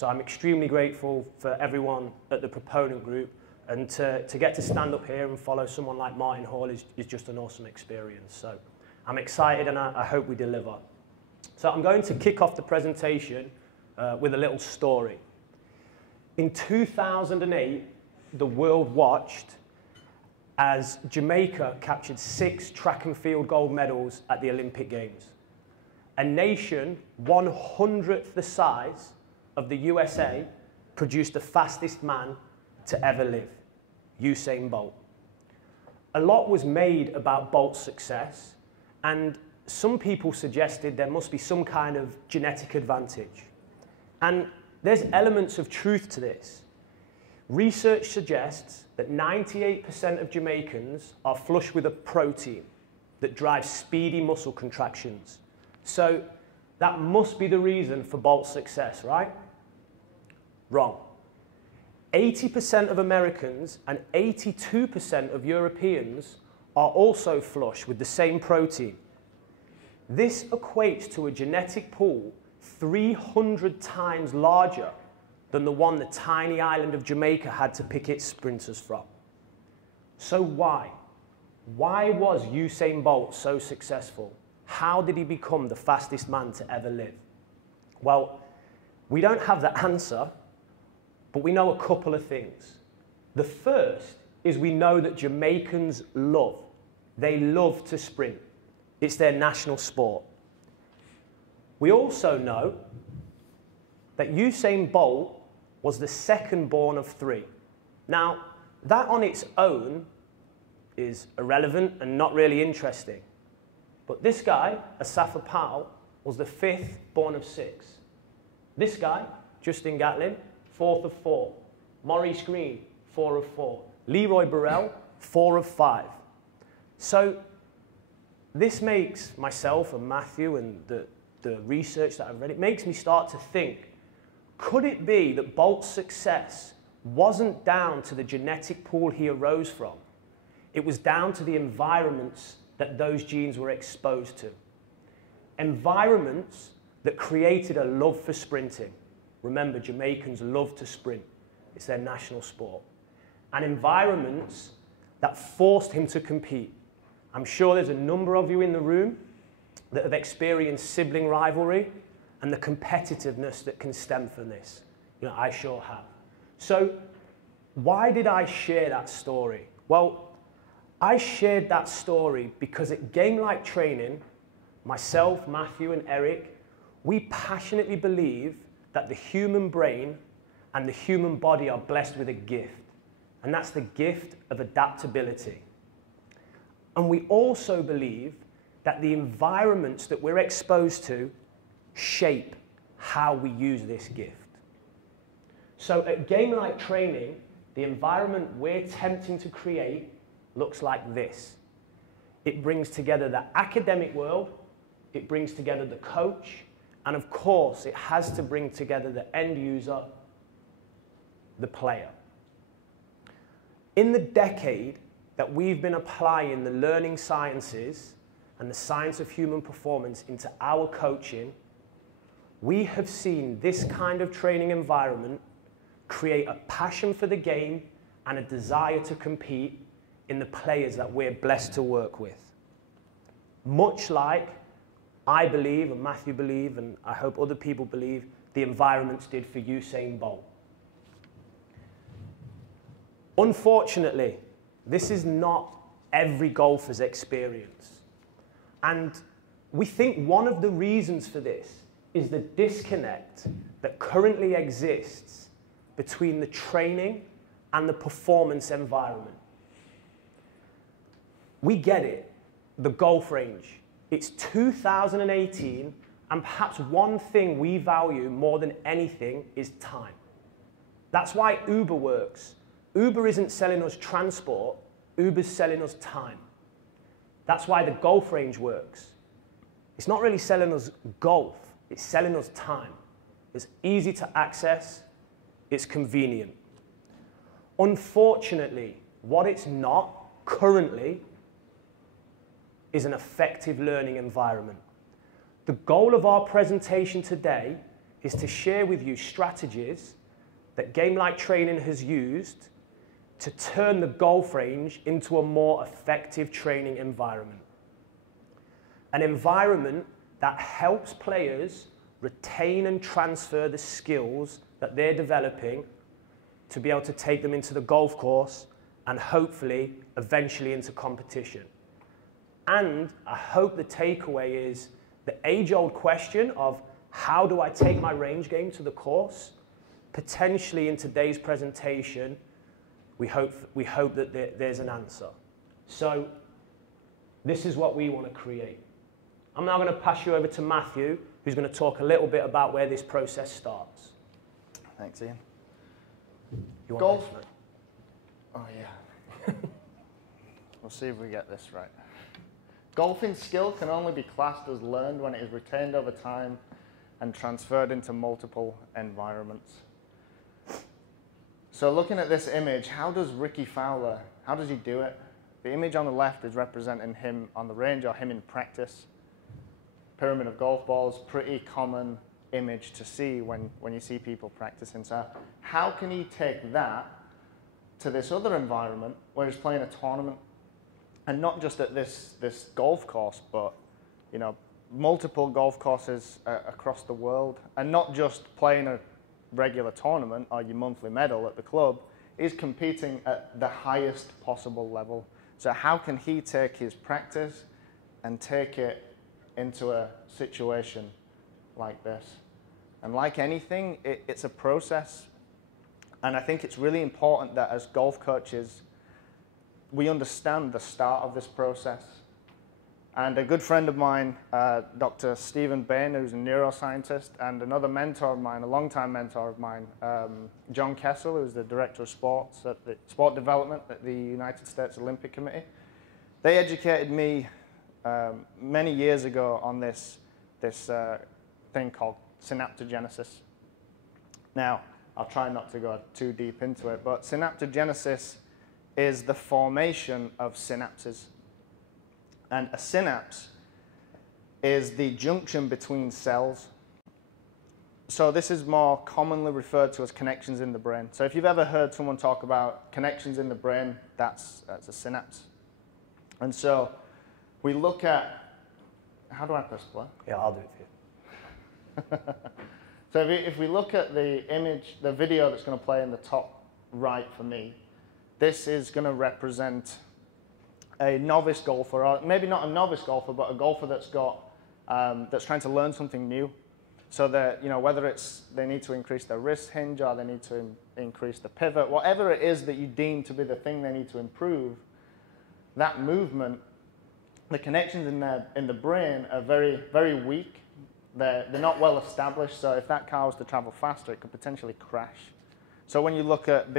So I'm extremely grateful for everyone at the Proponent Group, and to get to stand up here and follow someone like Martin Hall is just an awesome experience. So I'm excited, and I hope we deliver. So I'm going to kick off the presentation with a little story. In 2008, the world watched as Jamaica captured 6 track and field gold medals at the Olympic Games. A nation 1/100th the size of the USA produced the fastest man to ever live, Usain Bolt. A lot was made about Bolt's success, and some people suggested there must be some kind of genetic advantage. And there's elements of truth to this. Research suggests that 98% of Jamaicans are flush with a protein that drives speedy muscle contractions. So that must be the reason for Bolt's success, right? Wrong. 80% of Americans and 82% of Europeans are also flush with the same protein. This equates to a genetic pool 300 times larger than the one the tiny island of Jamaica had to pick its sprinters from. So why? Why was Usain Bolt so successful? How did he become the fastest man to ever live? Well, we don't have the answer, but we know a couple of things. The first is we know that Jamaicans they love to sprint. It's their national sport. We also know that Usain Bolt was the second born of 3. Now, that on its own is irrelevant and not really interesting. But this guy, Asafa Powell, was the 5th born of 6. This guy, Justin Gatlin, 4th of 4. Maurice Green, 4 of 4. Leroy Burrell, 4 of 5. So this makes myself and Matthew and the research that I've read, it makes me start to think, could it be that Bolt's success wasn't down to the genetic pool he arose from? It was down to the environments that those genes were exposed to. Environments that created a love for sprinting. Remember, Jamaicans love to sprint. It's their national sport. And environments that forced him to compete. I'm sure there's a number of you in the room that have experienced sibling rivalry and the competitiveness that can stem from this. You know, I sure have. So why did I share that story? Well, I shared that story because at Game Like Training, myself, Matthew, and Eric, we passionately believe that the human brain and the human body are blessed with a gift, and that's the gift of adaptability. And we also believe that the environments that we're exposed to shape how we use this gift. So at Game Like Training, the environment we're attempting to create looks like this. It brings together the academic world, it brings together the coach, and of course, it has to bring together the end user, the player. In the decade that we've been applying the learning sciences and the science of human performance into our coaching, we have seen this kind of training environment create a passion for the game and a desire to compete in the players that we're blessed to work with. Much like I believe, and Matthew believe, and I hope other people believe, the environments did for Usain Bolt. Unfortunately, this is not every golfer's experience. And we think one of the reasons for this is the disconnect that currently exists between the training and the performance environment. We get it, the golf range. It's 2018, and perhaps one thing we value more than anything is time. That's why Uber works. Uber isn't selling us transport, Uber's selling us time. That's why the golf range works. It's not really selling us golf, it's selling us time. It's easy to access, it's convenient. Unfortunately, what it's not currently is an effective learning environment. The goal of our presentation today is to share with you strategies that Game Like Training has used to turn the golf range into a more effective training environment. An environment that helps players retain and transfer the skills that they're developing to be able to take them into the golf course and hopefully eventually into competition. And I hope the takeaway is the age-old question of how do I take my range game to the course? Potentially in today's presentation, we hope that there's an answer. So this is what we want to create. I'm now going to pass you over to Matthew, who's going to talk a little bit about where this process starts. Thanks, Ian. You want Golf. this, Oh, yeah. We'll see if we get this right. Golfing skill can only be classed as learned when it is retained over time and transferred into multiple environments. So looking at this image, how does Ricky Fowler, how does he do it? The image on the left is representing him on the range or him in practice. Pyramid of golf balls, pretty common image to see when you see people practicing. So how can he take that to this other environment where he's playing a tournament? And not just at this golf course, but multiple golf courses across the world. And not just playing a regular tournament or your monthly medal at the club, is competing at the highest possible level. So how can he take his practice and take it into a situation like this? And like anything, it's a process. And I think it's really important that as golf coaches, we understand the start of this process. And a good friend of mine, Dr. Stephen Bain, who's a neuroscientist, and another mentor of mine, a longtime mentor of mine, John Kessel, who's the director of sports at the sport development at the United States Olympic Committee. They educated me many years ago on this thing called synaptogenesis. Now, I'll try not to go too deep into it, but synaptogenesis is the formation of synapses. And a synapse is the junction between cells. So this is more commonly referred to as connections in the brain. So if you've ever heard someone talk about connections in the brain, that's a synapse. And so we look at, how do I press play? Yeah, I'll do it for you. So if we look at the image, the video that's going to play in the top right for me, this is going to represent a novice golfer, or maybe not a novice golfer, but a golfer that's trying to learn something new. So that, whether it's they need to increase their wrist hinge or they need to increase the pivot, whatever it is that you deem to be the thing they need to improve, that movement, the connections in the brain are very, very weak. They're not well established, so if that car was to travel faster, it could potentially crash. So when you look at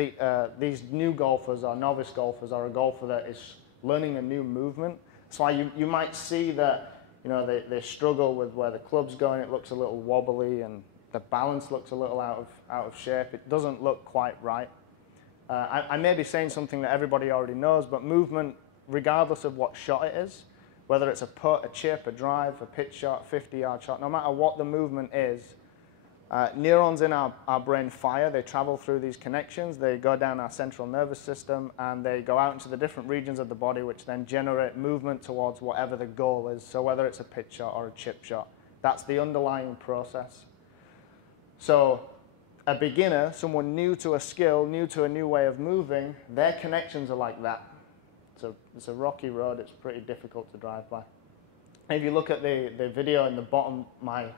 these new golfers or novice golfers or a golfer that is learning a new movement, that's why you might see that they struggle with where the club's going. It looks a little wobbly and the balance looks a little out of shape. It doesn't look quite right. I may be saying something that everybody already knows, but movement, regardless of what shot it is, whether it's a putt, a chip, a drive, a pitch shot, 50-yard shot, no matter what the movement is, neurons in our brain fire. They travel through these connections. They go down our central nervous system, and they go out into the different regions of the body, which then generate movement towards whatever the goal is. So whether it's a pitch shot or a chip shot, that's the underlying process. So a beginner, someone new to a skill, new to a new way of moving, their connections are like that. So it's a rocky road. It's pretty difficult to drive by. If you look at the video in the bottom right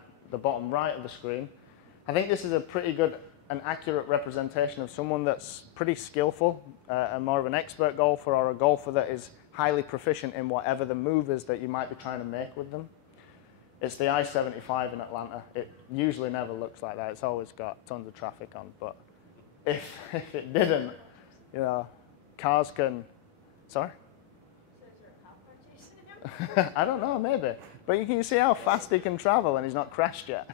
of the screen, I think this is a pretty good and accurate representation of someone that's pretty skillful, and more of an expert golfer or a golfer that is highly proficient in whatever the move is that you might be trying to make with them. It's the I-75 in Atlanta. It usually never looks like that. It's always got tons of traffic on. But if it didn't, cars can... Sorry? So is there a cop car chasing him? I don't know, maybe. But you can see how fast he can travel, and he's not crashed yet.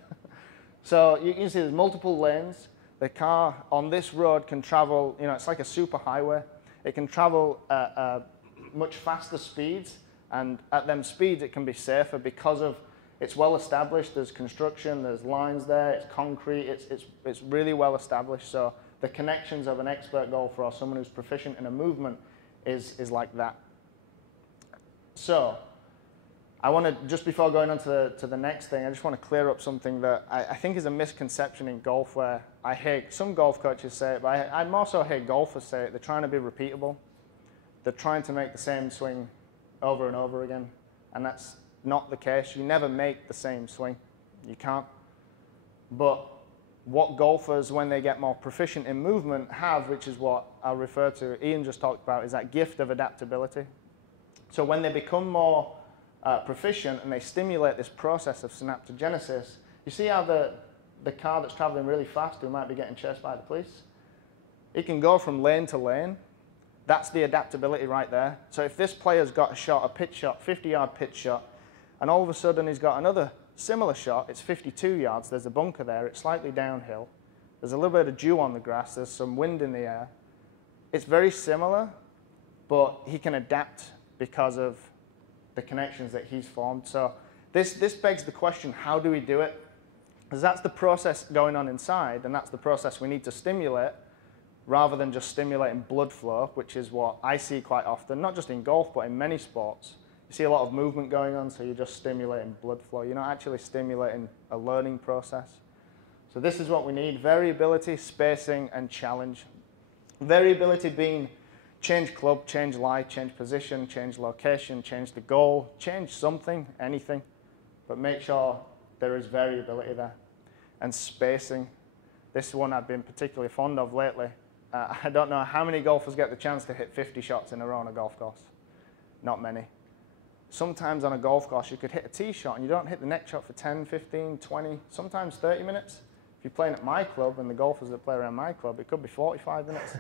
So you can see there's multiple lanes. The car on this road can travel, it's like a super highway. It can travel at much faster speeds, and at them speeds it can be safer because of It's well established. There's construction, there's lines there, it's concrete, it's really well established. So the connections of an expert golfer or someone who's proficient in a movement is like that. So I want to, just before going on to the next thing, I just want to clear up something that I think is a misconception in golf, where I hear some golf coaches say it, but I more so hear golfers say it. They're trying to be repeatable. They're trying to make the same swing over and over again, and that's not the case. You never make the same swing. You can't. But what golfers, when they get more proficient in movement, have, which is what I'll refer to, Ian just talked about, is that gift of adaptability. So when they become more proficient and they stimulate this process of synaptogenesis, you see how the car that's traveling really fast, who might be getting chased by the police, it can go from lane to lane. That's the adaptability right there. So if this player's got a shot, a pitch shot, 50-yard pitch shot, and all of a sudden he's got another similar shot, it's 52 yards, there's a bunker there, it's slightly downhill, there's a little bit of dew on the grass, there's some wind in the air. It's very similar, but he can adapt because of the connections that he's formed. So this begs the question, how do we do it? Because that's the process going on inside, and that's the process we need to stimulate, rather than just stimulating blood flow, which is what I see quite often, not just in golf, but in many sports. You see a lot of movement going on, so you're just stimulating blood flow. You're not actually stimulating a learning process. So this is what we need: variability, spacing, and challenge. Variability being change club, change lie, change position, change location, change the goal, change something, anything, but make sure there is variability there. And spacing, this one I've been particularly fond of lately. I don't know how many golfers get the chance to hit 50 shots in a row on a golf course. Not many. Sometimes on a golf course you could hit a tee shot and you don't hit the next shot for 10, 15, 20, sometimes 30 minutes. If you're playing at my club and the golfers that play around my club, it could be 45 minutes.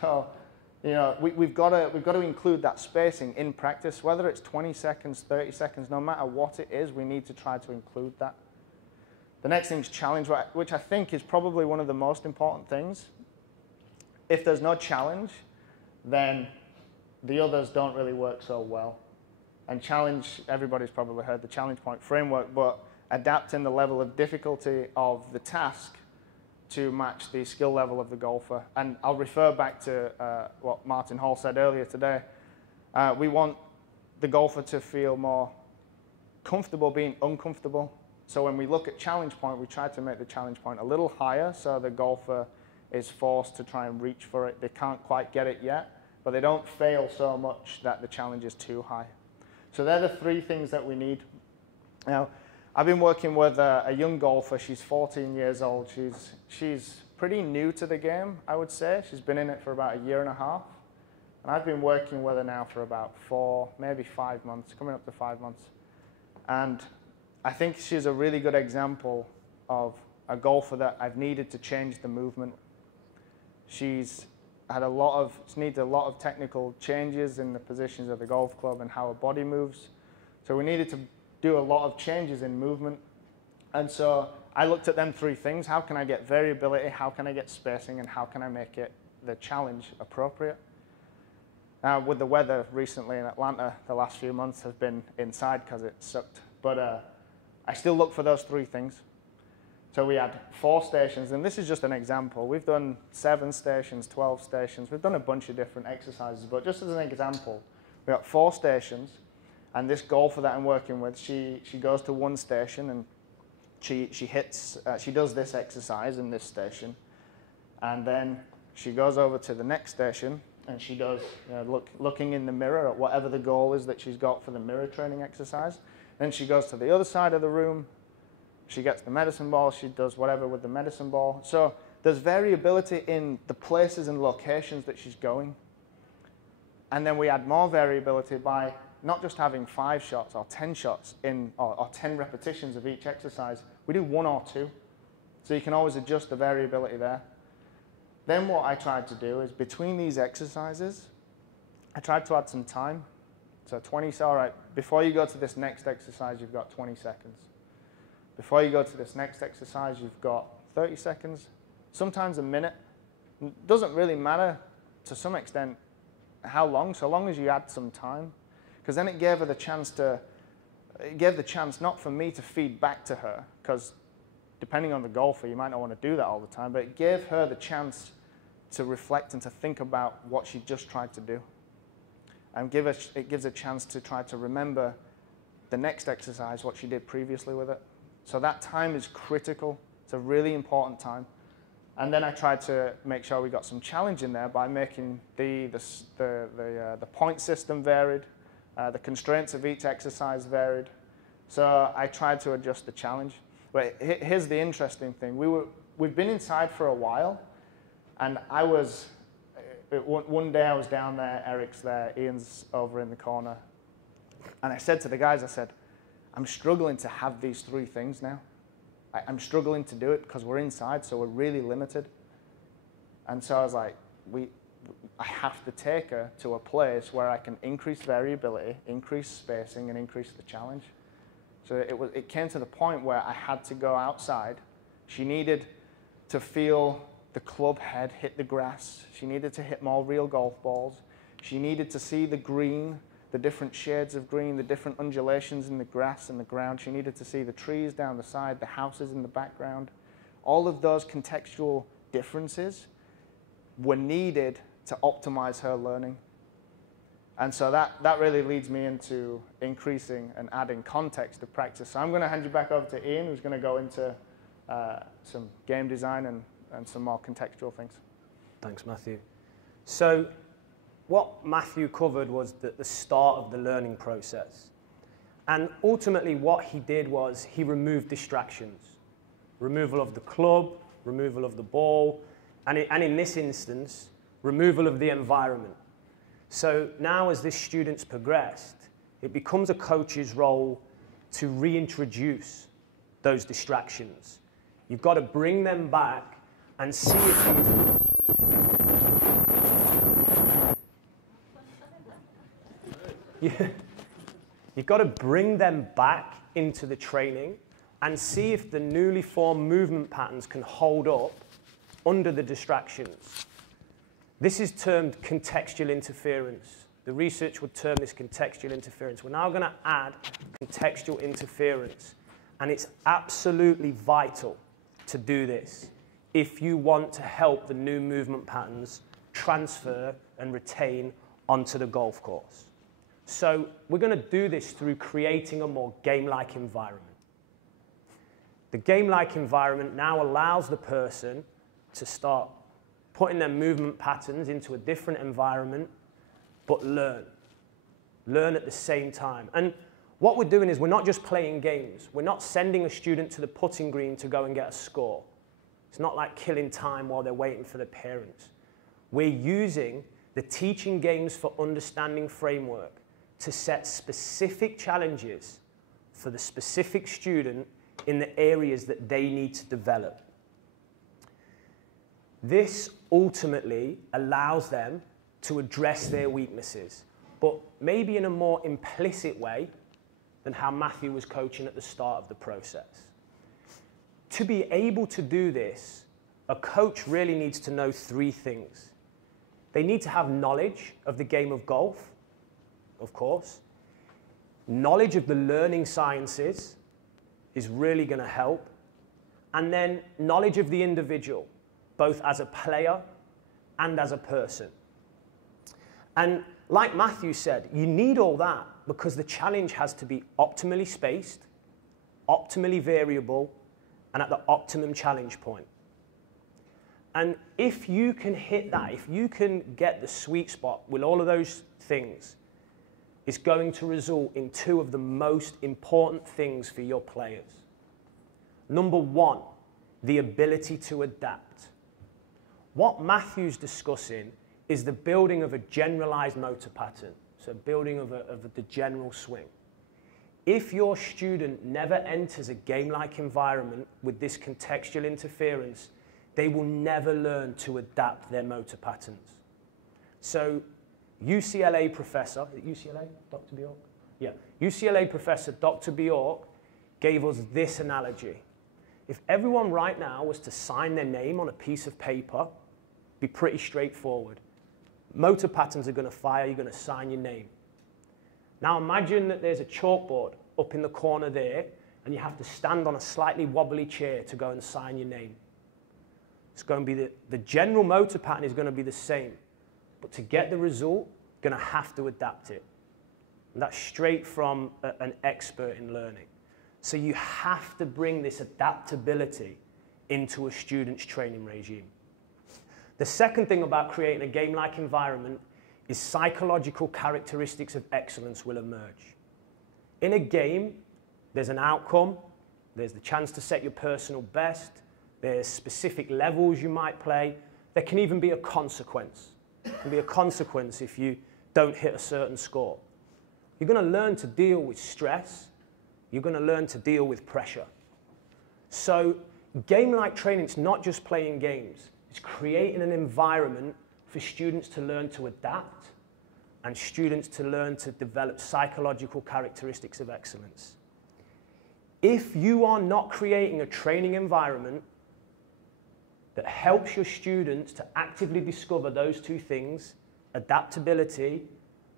So, you know, we've got to include that spacing in practice, whether it's 20 seconds, 30 seconds, no matter what it is, we need to try to include that. The next thing is challenge, which I think is probably one of the most important things. If there's no challenge, then the others don't really work so well. And challenge, everybody's probably heard the challenge point framework, but adapting the level of difficulty of the task to match the skill level of the golfer. And I'll refer back to what Martin Hall said earlier today. We want the golfer to feel more comfortable being uncomfortable. So when we look at challenge point, we try to make the challenge point a little higher so the golfer is forced to try and reach for it. They can't quite get it yet, but they don't fail so much that the challenge is too high. So they're the three things that we need. Now, I've been working with a young golfer. She's 14 years old. She's pretty new to the game, I would say. She's been in it for about a year and a half. And I've been working with her now for about 4, maybe 5 months, coming up to 5 months. And I think she's a really good example of a golfer that I've needed to change the movement. She's needs a lot of technical changes in the positions of the golf club and how her body moves. So we needed to do a lot of changes in movement. And so I looked at them three things. How can I get variability? How can I get spacing? And how can I make it the challenge appropriate? With the weather recently in Atlanta, the last few months have been inside because it sucked. But I still look for those three things. So we had 4 stations, and this is just an example. We've done 7 stations, 12 stations. We've done a bunch of different exercises, but just as an example, we got 4 stations, and this golfer that I'm working with, she goes to one station and she does this exercise in this station, and then she goes over to the next station and she does looking in the mirror at whatever the goal is that she's got for the mirror training exercise. Then she goes to the other side of the room. She gets the medicine ball. She does whatever with the medicine ball. So there's variability in the places and locations that she's going. And then we add more variability by not just having 5 shots or 10 shots or 10 repetitions of each exercise. We do 1 or 2. So you can always adjust the variability there. Then what I tried to do is between these exercises, I tried to add some time. So 20, all right, before you go to this next exercise, you've got 20 seconds. Before you go to this next exercise, you've got 30 seconds, sometimes a minute. It doesn't really matter to some extent how long, so long as you add some time. Because then it gave her the chance to it gave the chance not for me to feed back to her, because depending on the golfer, you might not want to do that all the time, but it gave her the chance to reflect and to think about what she just tried to do. And it gives a chance to try to remember the next exercise, what she did previously with it. So that time is critical. It's a really important time. And then I tried to make sure we got some challenge in there by making the point system varied, the constraints of each exercise varied. So I tried to adjust the challenge. But here's the interesting thing. We've been inside for a while, and one day I was down there, Eric's there, Ian's over in the corner. And I said to the guys, I said, I'm struggling to have these three things now. I'm struggling to do it because we're inside, so we're really limited. And so I was like, I have to take her to a place where I can increase variability, increase spacing, and increase the challenge. So it came to the point where I had to go outside. She needed to feel the club head hit the grass. She needed to hit more real golf balls. She needed to see the green, the different shades of green, the different undulations in the grass and the ground. She needed to see the trees down the side, the houses in the background. All of those contextual differences were needed to optimize her learning. And so that really leads me into increasing and adding context to practice. So I'm going to hand you back over to Ian, who's going to go into some game design and some more contextual things. Thanks, Matthew. So what Matthew covered was the start of the learning process. And ultimately what he did was he removed distractions. Removal of the club, removal of the ball, and in this instance, removal of the environment. So now as this student's progressed, it becomes a coach's role to reintroduce those distractions. You've got to bring them back and see if you've got to bring them back into the training and see if the newly formed movement patterns can hold up under the distractions. This is termed contextual interference. The research would term this contextual interference. We're now going to add contextual interference, and it's absolutely vital to do this if you want to help the new movement patterns transfer and retain onto the golf course. So we're going to do this through creating a more game-like environment. The game-like environment now allows the person to start putting their movement patterns into a different environment, but learn at the same time. And what we're doing is we're not just playing games. We're not sending a student to the putting green to go and get a score. It's not like killing time while they're waiting for the parents. We're using the teaching games for understanding framework to set specific challenges for the specific student in the areas that they need to develop. This ultimately allows them to address their weaknesses, but maybe in a more implicit way than how Matthew was coaching at the start of the process. To be able to do this, a coach really needs to know three things. They need to have knowledge of the game of golf, of course. Knowledge of the learning sciences is really going to help. And then knowledge of the individual, both as a player and as a person. And like Matthew said, you need all that because the challenge has to be optimally spaced, optimally variable, and at the optimum challenge point. And if you can hit that, if you can get the sweet spot with all of those things, it's going to result in two of the most important things for your players. Number one, the ability to adapt. What Matthew's discussing is the building of a generalized motor pattern, so building of the general swing. If your student never enters a game-like environment with this contextual interference, they will never learn to adapt their motor patterns. So UCLA professor, UCLA, Dr. Bjork? Yeah, UCLA professor Dr. Bjork gave us this analogy. If everyone right now was to sign their name on a piece of paper, be pretty straightforward. Motor patterns are going to fire, you're going to sign your name. Now imagine that there's a chalkboard up in the corner there, and you have to stand on a slightly wobbly chair to go and sign your name. It's going to be the general motor pattern is going to be the same, but to get the result, you're going to have to adapt it. And that's straight from an expert in learning. So you have to bring this adaptability into a student's training regime. The second thing about creating a game-like environment is psychological characteristics of excellence will emerge. In a game, there's an outcome, there's the chance to set your personal best, there's specific levels you might play, there can even be a consequence. There can be a consequence if you don't hit a certain score. You're going to learn to deal with stress, you're going to learn to deal with pressure. So game-like training is not just playing games, it's creating an environment for students to learn to adapt and students to learn to develop psychological characteristics of excellence. If you are not creating a training environment that helps your students to actively discover those two things, adaptability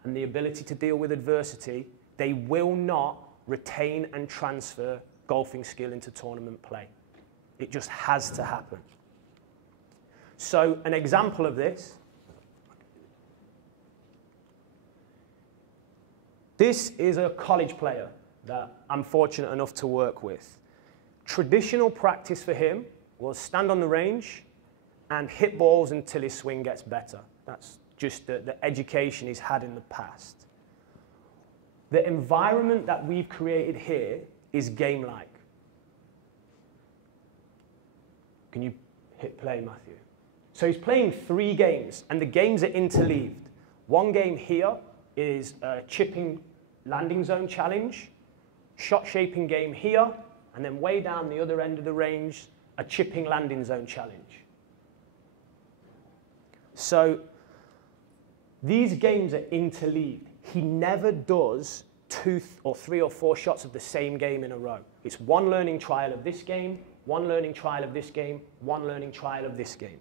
and the ability to deal with adversity, they will not retain and transfer golfing skill into tournament play. It just has to happen. So an example of this, this is a college player that I'm fortunate enough to work with. Traditional practice for him was stand on the range and hit balls until his swing gets better. That's just the education he's had in the past. The environment that we've created here is game-like. Can you hit play, Matthew? So he's playing 3 games, and the games are interleaved. One game here is a chipping landing zone challenge, shot shaping game here, and then way down the other end of the range, a chipping landing zone challenge. So these games are interleaved. He never does 2 or 3 or 4 shots of the same game in a row. It's one learning trial of this game, one learning trial of this game, one learning trial of this game.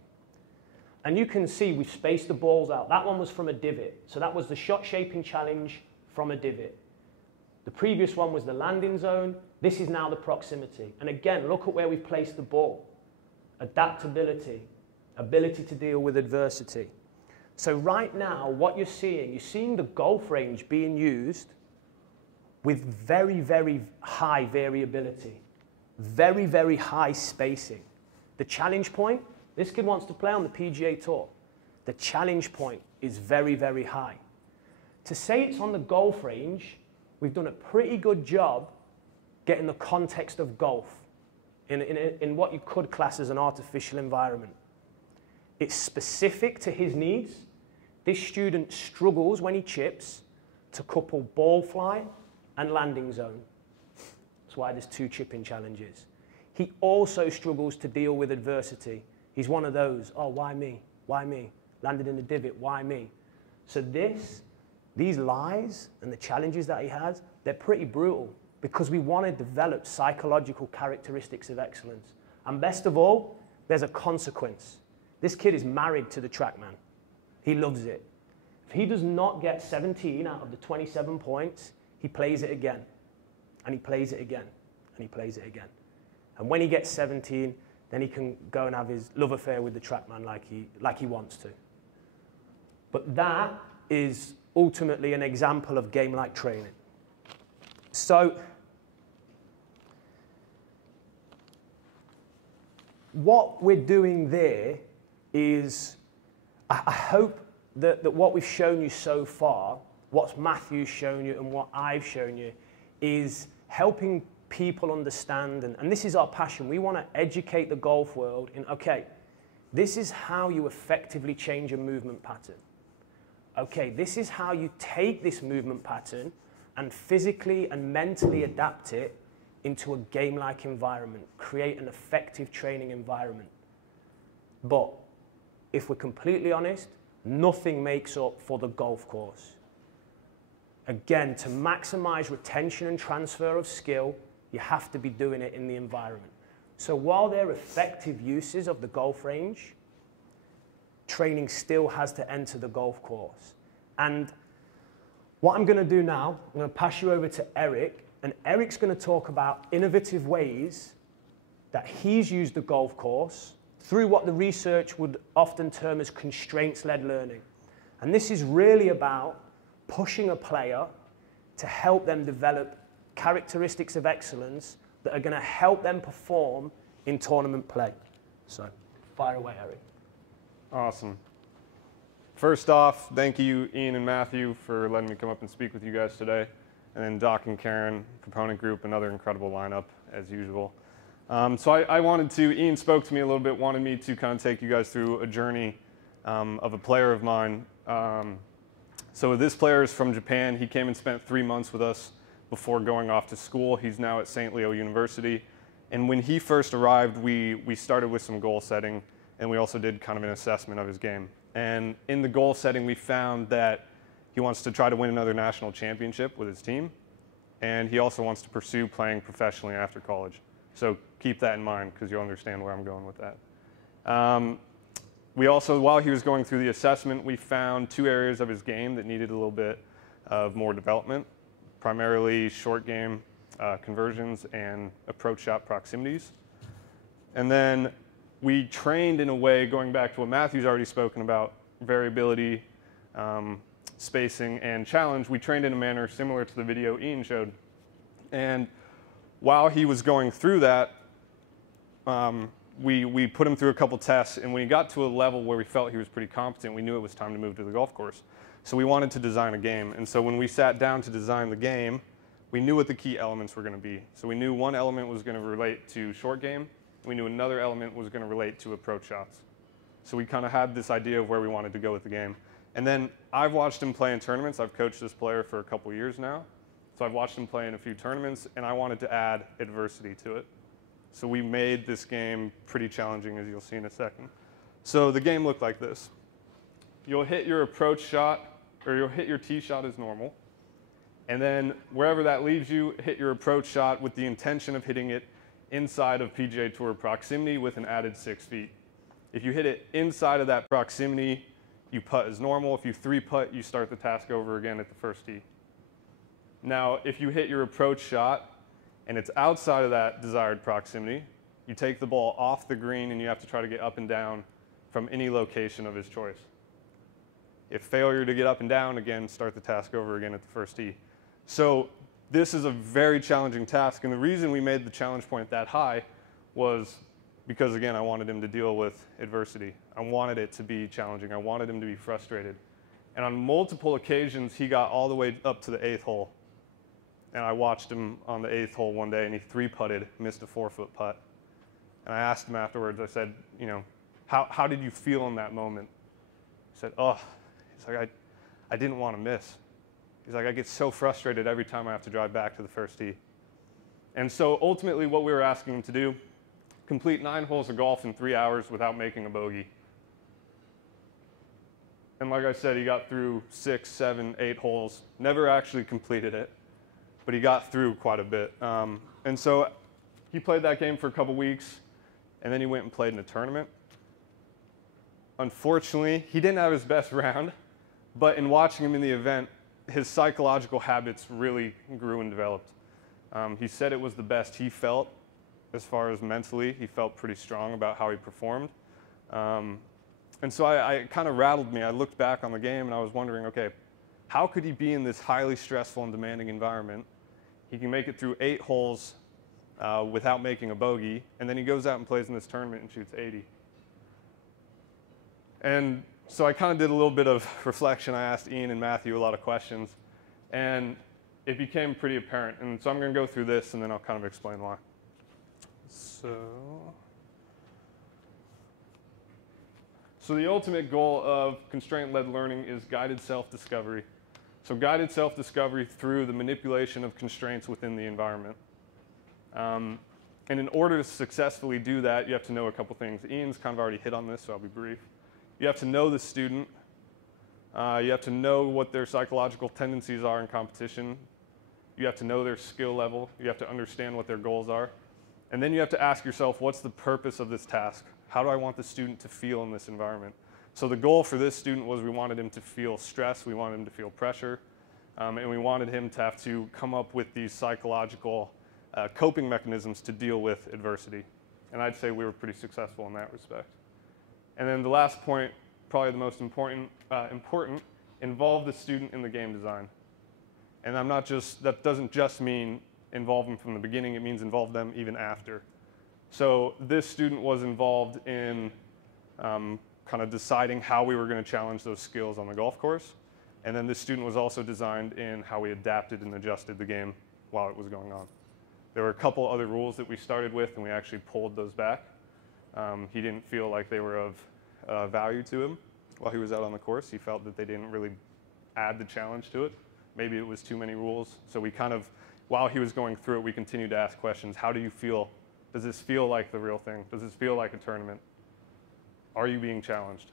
And you can see we've spaced the balls out. That one was from a divot. So that was the shot shaping challenge from a divot. The previous one was the landing zone. This is now the proximity. And again, look at where we've placed the ball. Adaptability, ability to deal with adversity. So right now, what you're seeing the golf range being used with very, very high variability, very, very high spacing. The challenge point, this kid wants to play on the PGA Tour. The challenge point is very, very high. To say it's on the golf range, we've done a pretty good job getting the context of golf in what you could class as an artificial environment. It's specific to his needs. This student struggles when he chips to couple ball flight and landing zone. That's why there's 2 chipping challenges. He also struggles to deal with adversity. He's one of those, oh, why me? Why me? Landed in the divot, why me? So these lies and the challenges that he has, they're pretty brutal because we want to develop psychological characteristics of excellence. And best of all, there's a consequence. This kid is married to the TrackMan. He loves it. If he does not get 17 out of the 27 points, he plays it again. And he plays it again. And he plays it again. And when he gets 17, then he can go and have his love affair with the TrackMan like he wants to. But that is ultimately an example of game-like training. So what we're doing there is, I hope that what we've shown you so far, what Matthew's shown you and what I've shown you, is helping people understand, and this is our passion. We want to educate the golf world in, okay, this is how you effectively change a movement pattern. Okay, this is how you take this movement pattern and physically and mentally adapt it into a game-like environment, create an effective training environment. But if we're completely honest, nothing makes up for the golf course. Again, to maximize retention and transfer of skill, you have to be doing it in the environment. So while there are effective uses of the golf range, training still has to enter the golf course. And what I'm going to do now, I'm going to pass you over to Eric, And Eric's going to talk about innovative ways that he's used the golf course through what the research would often term as constraints-led learning. And this is really about pushing a player to help them develop characteristics of excellence that are going to help them perform in tournament play. So, fire away, Eric. Awesome. First off, thank you, Ian and Matthew, for letting me come up and speak with you guys today. And then Doc and Karen, Proponent Group, another incredible lineup, as usual. So I wanted to, Ian spoke to me a little bit, wanted me to kind of take you guys through a journey of a player of mine. So this player is from Japan. He came and spent 3 months with us before going off to school. He's now at St. Leo University. And when he first arrived, we started with some goal setting, and we also did kind of an assessment of his game. And in the goal setting, we found that he wants to try to win another national championship with his team, and he also wants to pursue playing professionally after college. So keep that in mind, because you'll understand where I'm going with that. We also, while he was going through the assessment, we found 2 areas of his game that needed a little bit of more development, primarily short game conversions and approach shot proximities. And then we trained in a way, going back to what Matthew's already spoken about, variability, spacing, and challenge. We trained in a manner similar to the video Ian showed. And while he was going through that, we put him through a couple tests, and when he got to a level where we felt he was pretty competent, we knew it was time to move to the golf course. So we wanted to design a game. And so when we sat down to design the game, we knew what the key elements were going to be. So we knew one element was going to relate to short game. We knew another element was going to relate to approach shots. So we kind of had this idea of where we wanted to go with the game. And then I've watched him play in tournaments. I've coached this player for a couple years now. So I've watched him play in a few tournaments, and I wanted to add adversity to it. So we made this game pretty challenging, as you'll see in a second. So the game looked like this. You'll hit your approach shot, or you'll hit your tee shot as normal. And then wherever that leaves you, hit your approach shot with the intention of hitting it inside of PGA Tour proximity with an added 6 feet. If you hit it inside of that proximity, you putt as normal. If you 3-putt, you start the task over again at the first tee. Now, if you hit your approach shot and it's outside of that desired proximity, you take the ball off the green and you have to try to get up and down from any location of his choice. If failure to get up and down, again, start the task over again at the first tee. So this is a very challenging task, and the reason we made the challenge point that high was because, again, I wanted him to deal with adversity. I wanted it to be challenging. I wanted him to be frustrated. And on multiple occasions, he got all the way up to the 8th hole. And I watched him on the 8th hole one day, and he 3-putted, missed a 4-foot putt. And I asked him afterwards, I said, you know, how did you feel in that moment? He said, oh, he's like, I didn't want to miss. He's like, I get so frustrated every time I have to drive back to the first tee. And so ultimately what we were asking him to do, complete 9 holes of golf in 3 hours without making a bogey. And like I said, he got through 6, 7, 8 holes, never actually completed it, but he got through quite a bit. And so he played that game for a couple weeks, and then he went and played in a tournament. Unfortunately, he didn't have his best round, but in watching him in the event, his psychological habits really grew and developed. He said it was the best he felt as far as mentally. He felt pretty strong about how he performed. And so it kind of rattled me. I looked back on the game and I was wondering, okay, how could he be in this highly stressful and demanding environment? He can make it through 8 holes without making a bogey, and then he goes out and plays in this tournament and shoots 80. And so I kind of did a little bit of reflection. I asked Ian and Matthew a lot of questions, and it became pretty apparent. And so I'm going to go through this, and then I'll kind of explain why. So the ultimate goal of constraint-led learning is guided self-discovery. So guided self-discovery through the manipulation of constraints within the environment. And in order to successfully do that, you have to know a couple things. Ian's kind of already hit on this, so I'll be brief. You have to know the student. You have to know what their psychological tendencies are in competition. You have to know their skill level. You have to understand what their goals are. And then you have to ask yourself, what's the purpose of this task? How do I want the student to feel in this environment? So the goal for this student was we wanted him to feel stress. We wanted him to feel pressure. And we wanted him to have to come up with these psychological coping mechanisms to deal with adversity. And I'd say we were pretty successful in that respect. And then the last point, probably the most important, involve the student in the game design. And that doesn't just mean involve them from the beginning, it means involve them even after. So this student was involved in kind of deciding how we were going to challenge those skills on the golf course. And then this student was also designed in how we adapted and adjusted the game while it was going on. There were a couple other rules that we started with, and we actually pulled those back. He didn't feel like they were of value to him while he was out on the course. He felt that they didn't really add the challenge to it. Maybe it was too many rules. So we kind of, while he was going through it, we continued to ask questions. How do you feel? Does this feel like the real thing? Does this feel like a tournament? Are you being challenged?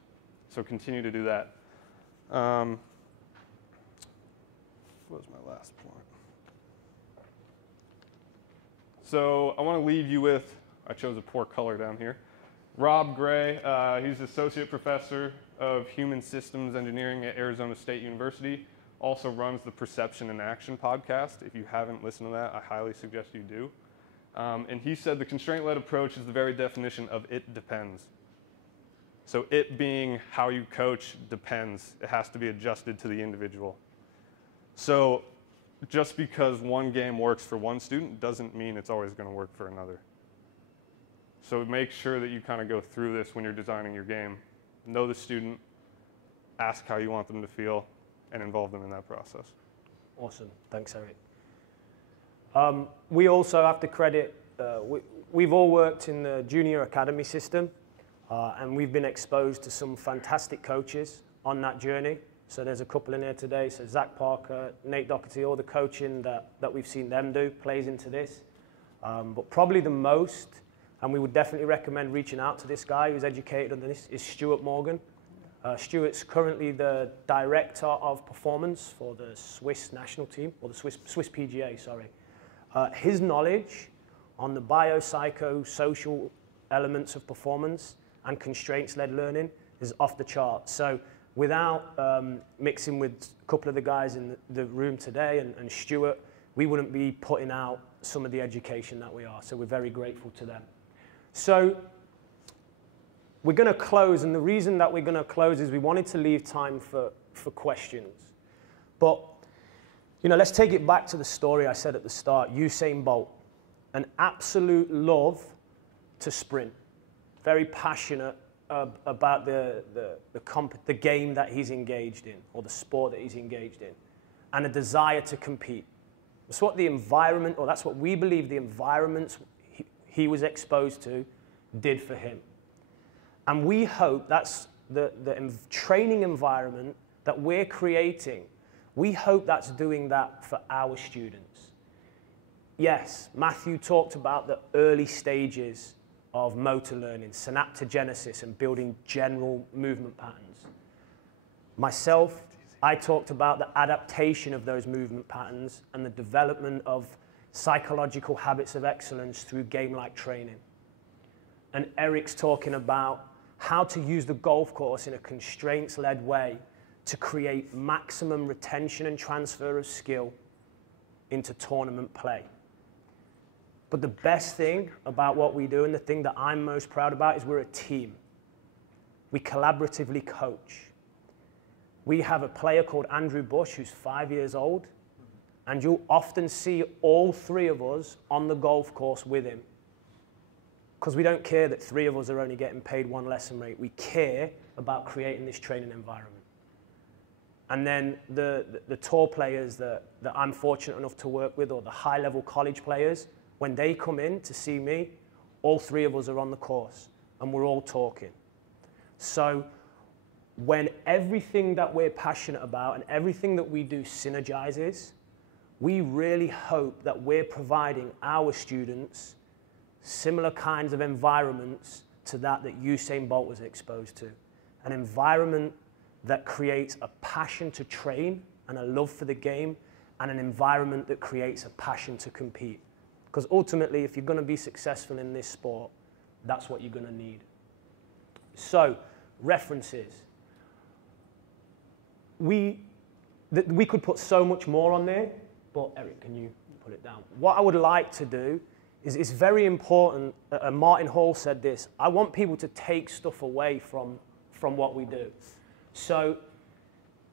So continue to do that. What was my last point? So I want to leave you with, I chose a poor color down here, Rob Gray. He's Associate Professor of Human Systems Engineering at Arizona State University. Also runs the Perception and Action podcast. If you haven't listened to that, I highly suggest you do. And he said the constraint-led approach is the very definition of it depends. So it being how you coach depends. It has to be adjusted to the individual. So just because one game works for one student doesn't mean it's always going to work for another. So make sure that you kind of go through this when you're designing your game. Know the student, ask how you want them to feel, and involve them in that process. Awesome. Thanks, Eric. We also have to credit, we've all worked in the junior academy system, and we've been exposed to some fantastic coaches on that journey. So there's a couple in here today. So Zach Parker, Nate Doherty, all the coaching that we've seen them do plays into this. But probably the most, and we would definitely recommend reaching out to this guy who's educated on this, is Stuart Morgan. Stuart's currently the Director of Performance for the Swiss national team, or the Swiss PGA, sorry. His knowledge on the biopsychosocial elements of performance and constraints-led learning is off the chart. So without mixing with a couple of the guys in the room today and Stuart, we wouldn't be putting out some of the education that we are. So we're very grateful to them. So we're going to close, and the reason that we're going to close is we wanted to leave time for questions. But, you know, let's take it back to the story I said at the start. Usain Bolt, an absolute love to sprint, very passionate about the game that he's engaged in, or the sport that he's engaged in, and a desire to compete. That's what the environment, or that's what we believe the environments he was exposed to did for him. And we hope that's the training environment that we're creating, we hope that's doing that for our students. Yes, Matthew talked about the early stages of motor learning, synaptogenesis, and building general movement patterns. Myself, I talked about the adaptation of those movement patterns and the development of psychological habits of excellence through game-like training. And Eric's talking about how to use the golf course in a constraints-led way to create maximum retention and transfer of skill into tournament play. But the best thing about what we do, and the thing that I'm most proud about, is we're a team. We collaboratively coach. We have a player called Andrew Bush who's 5 years old, and you'll often see all three of us on the golf course with him. Because we don't care that three of us are only getting paid one lesson rate. We care about creating this training environment. And then the tour players that I'm fortunate enough to work with, or the high-level college players, when they come in to see me, all three of us are on the course, and we're all talking. So when everything that we're passionate about and everything that we do synergizes, we really hope that we're providing our students similar kinds of environments to that Usain Bolt was exposed to. An environment that creates a passion to train and a love for the game, and an environment that creates a passion to compete. Because ultimately, if you're going to be successful in this sport, that's what you're going to need. So, references. The we could put so much more on there, but Eric, can you put it down? What I would like to do is it's very important, and Martin Hall said this, I want people to take stuff away from what we do. So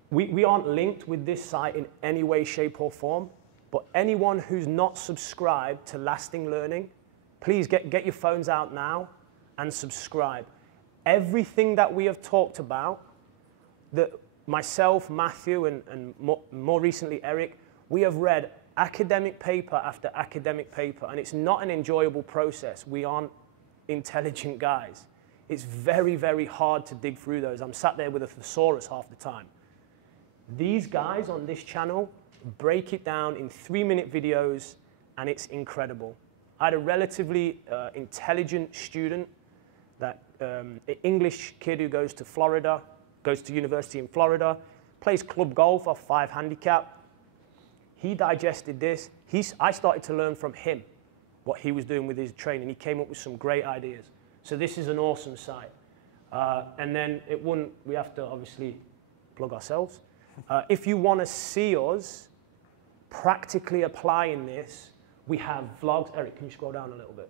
we aren't linked with this site in any way, shape, or form, but anyone who's not subscribed to Lasting Learning, please get your phones out now and subscribe. Everything that we have talked about, that myself, Matthew, and more recently Eric, we have read academic paper after academic paper, and it's not an enjoyable process. We aren't intelligent guys. It's very, very hard to dig through those. I'm sat there with a thesaurus half the time. These guys on this channel break it down in 3-minute videos, and it's incredible. I had a relatively intelligent student, that an English kid who goes to Florida, goes to university in Florida, plays club golf off 5 handicap. He digested this. I started to learn from him what he was doing with his training. He came up with some great ideas. So this is an awesome site. And then we have to obviously plug ourselves. If you want to see us practically applying this, we have vlogs. Eric, can you scroll down a little bit?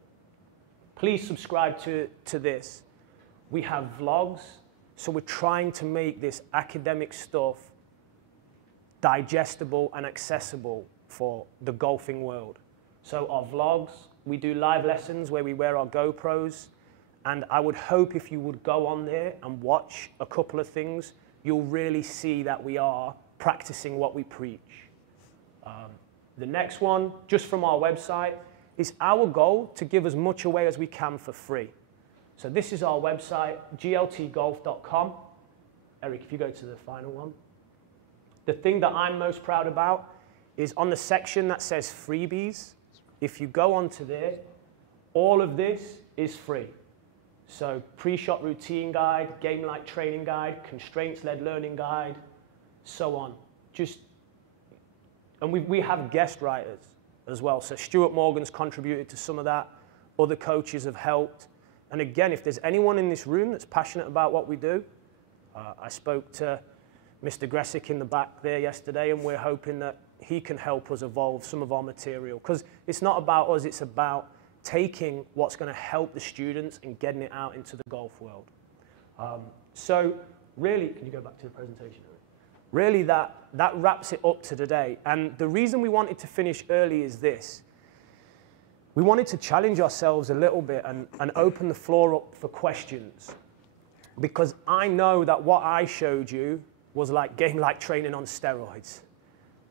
Please subscribe to this. We have vlogs. So we're trying to make this academic stuff digestible and accessible for the golfing world. So our vlogs, we do live lessons where we wear our GoPros, and I would hope if you would go on there and watch a couple of things, you'll really see that we are practicing what we preach. The next one, just from our website, is our goal to give as much away as we can for free. So this is our website, gltgolf.com. Eric, if you go to the final one. The thing that I'm most proud about is on the section that says freebies. If you go onto there, all of this is free. So pre-shot routine guide, game-like training guide, constraints-led learning guide, so on. And we have guest writers as well. So Stuart Morgan's contributed to some of that. Other coaches have helped. And again, if there's anyone in this room that's passionate about what we do, I spoke to Mr. Gressick in the back there yesterday, and we're hoping that he can help us evolve some of our material. Because it's not about us, it's about taking what's going to help the students and getting it out into the golf world. So really, can you go back to the presentation? Really, that wraps it up to today. And the reason we wanted to finish early is this. We wanted to challenge ourselves a little bit and open the floor up for questions. Because I know that what I showed you was like game-like training on steroids.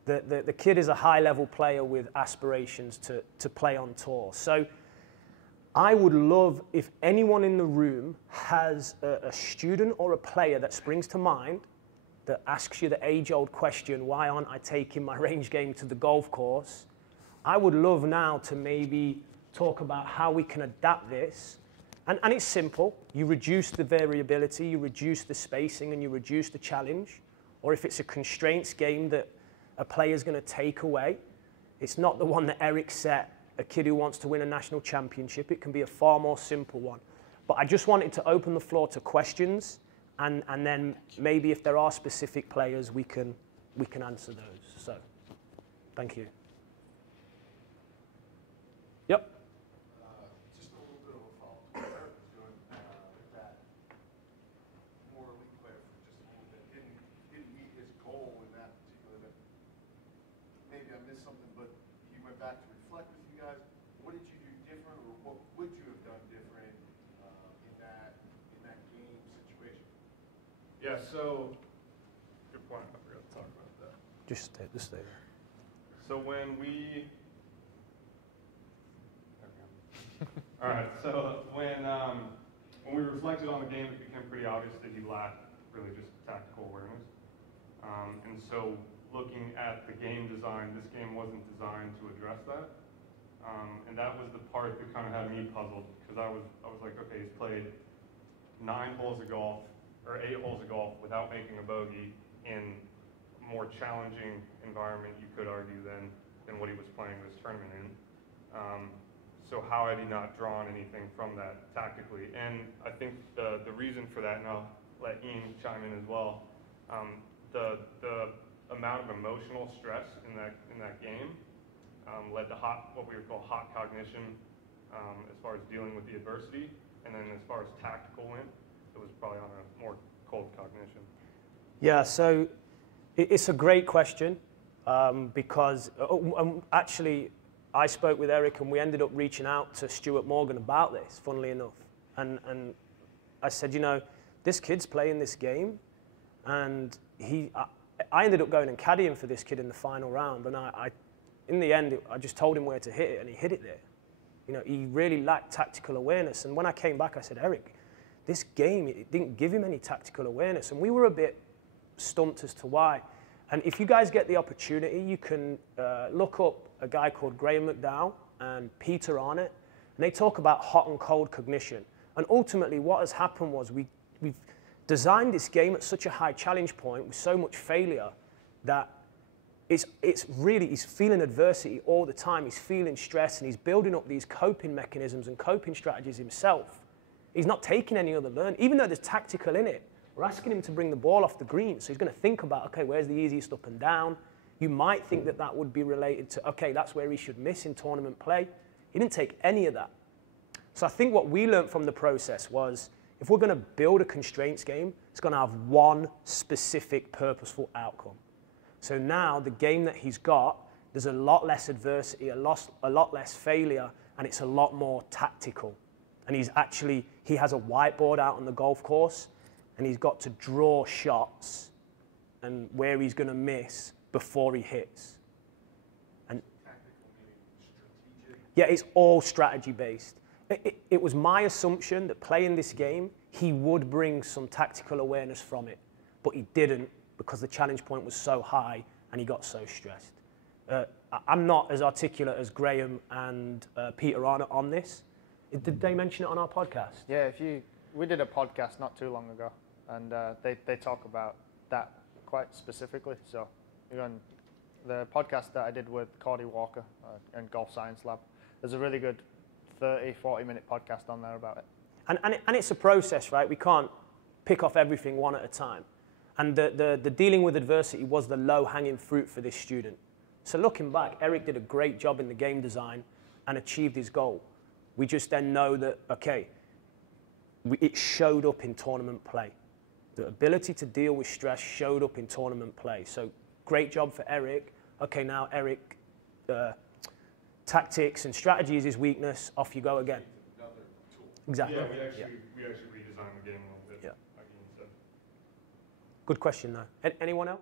The kid is a high-level player with aspirations to play on tour. So I would love if anyone in the room has a student or a player that springs to mind that asks you the age-old question, why aren't I taking my range game to the golf course? I would love now to maybe talk about how we can adapt this. And it's simple. You reduce the variability, you reduce the spacing, and you reduce the challenge. Or if it's a constraints game that a player's going to take away, it's not the one that Eric set, a kid who wants to win a national championship. It can be a far more simple one. But I just wanted to open the floor to questions, and then maybe if there are specific players, we can answer those. So, thank you. Yep. Just a little bit of a follow-up. Eric was doing that more elite player for just a little bit. Didn't meet his goal in that particular event. Maybe I missed something, but he went back to reflect with you guys. What did you do different, or what would you have done different in that game situation? Yeah, so good point. I forgot to talk about that. Just stay there. So when we all right, so when we reflected on the game, it became pretty obvious that he lacked really just tactical awareness. And so looking at the game design, this game wasn't designed to address that. And that was the part that kind of had me puzzled, because I was like, okay, he's played 9 holes of golf, or 8 holes of golf without making a bogey in a more challenging environment, you could argue, than what he was playing this tournament in. So how had he not drawn anything from that tactically? And I think the reason for that, and I'll let Ian chime in as well, the amount of emotional stress in that game led to what we would call hot cognition as far as dealing with the adversity, and then as far as tactical went, it was probably on a more cold cognition. Yeah, so it's a great question because actually I spoke with Eric and we ended up reaching out to Stuart Morgan about this, funnily enough. And I said, you know, this kid's playing this game, and I ended up going and caddying for this kid in the final round, and in the end, I just told him where to hit it, and he hit it there. You know, he really lacked tactical awareness, and when I came back, I said, Eric, this game, it didn't give him any tactical awareness, and we were a bit stumped as to why. And if you guys get the opportunity, you can look up a guy called Graham McDowell and Peter Arnott, and they talk about hot and cold cognition. And ultimately, what has happened was we've designed this game at such a high challenge point with so much failure that he's feeling adversity all the time. He's feeling stress, and he's building up these coping mechanisms and coping strategies himself. He's not taking any other learn, even though there's tactical in it. We're asking him to bring the ball off the green, so he's going to think about, okay, where's the easiest up and down? You might think that that would be related to, okay, that's where he should miss in tournament play. He didn't take any of that. So I think what we learned from the process was, if we're going to build a constraints game, it's going to have one specific purposeful outcome. So now the game that he's got, there's a lot less adversity, a lot less failure, and it's a lot more tactical. And he has a whiteboard out on the golf course, and he's got to draw shots and where he's going to miss before he hits. And Tactical meaning strategic? yeah, it's all strategy based. It was my assumption that playing this game, he would bring some tactical awareness from it, but he didn't because the challenge point was so high and he got so stressed. I'm not as articulate as Graham and Peter Arnott on this. Did they mention it on our podcast? Yeah, we did a podcast not too long ago, and they talk about that quite specifically. So the podcast that I did with Cordy Walker and Golf Science Lab, there's a really good 30, 40-minute podcast on there about it. And it's a process, right? We can't pick off everything one at a time. And the dealing with adversity was the low-hanging fruit for this student. So looking back, Eric did a great job in the game design and achieved his goal. We just then know that, okay, it showed up in tournament play. The ability to deal with stress showed up in tournament play. So great job for Eric. Okay, now Eric, tactics and strategy is his weakness. Off you go again. Another tool. Exactly. Yeah, we actually redesigned the game a little bit. Yeah. Like Ian said. Good question, though. Anyone else?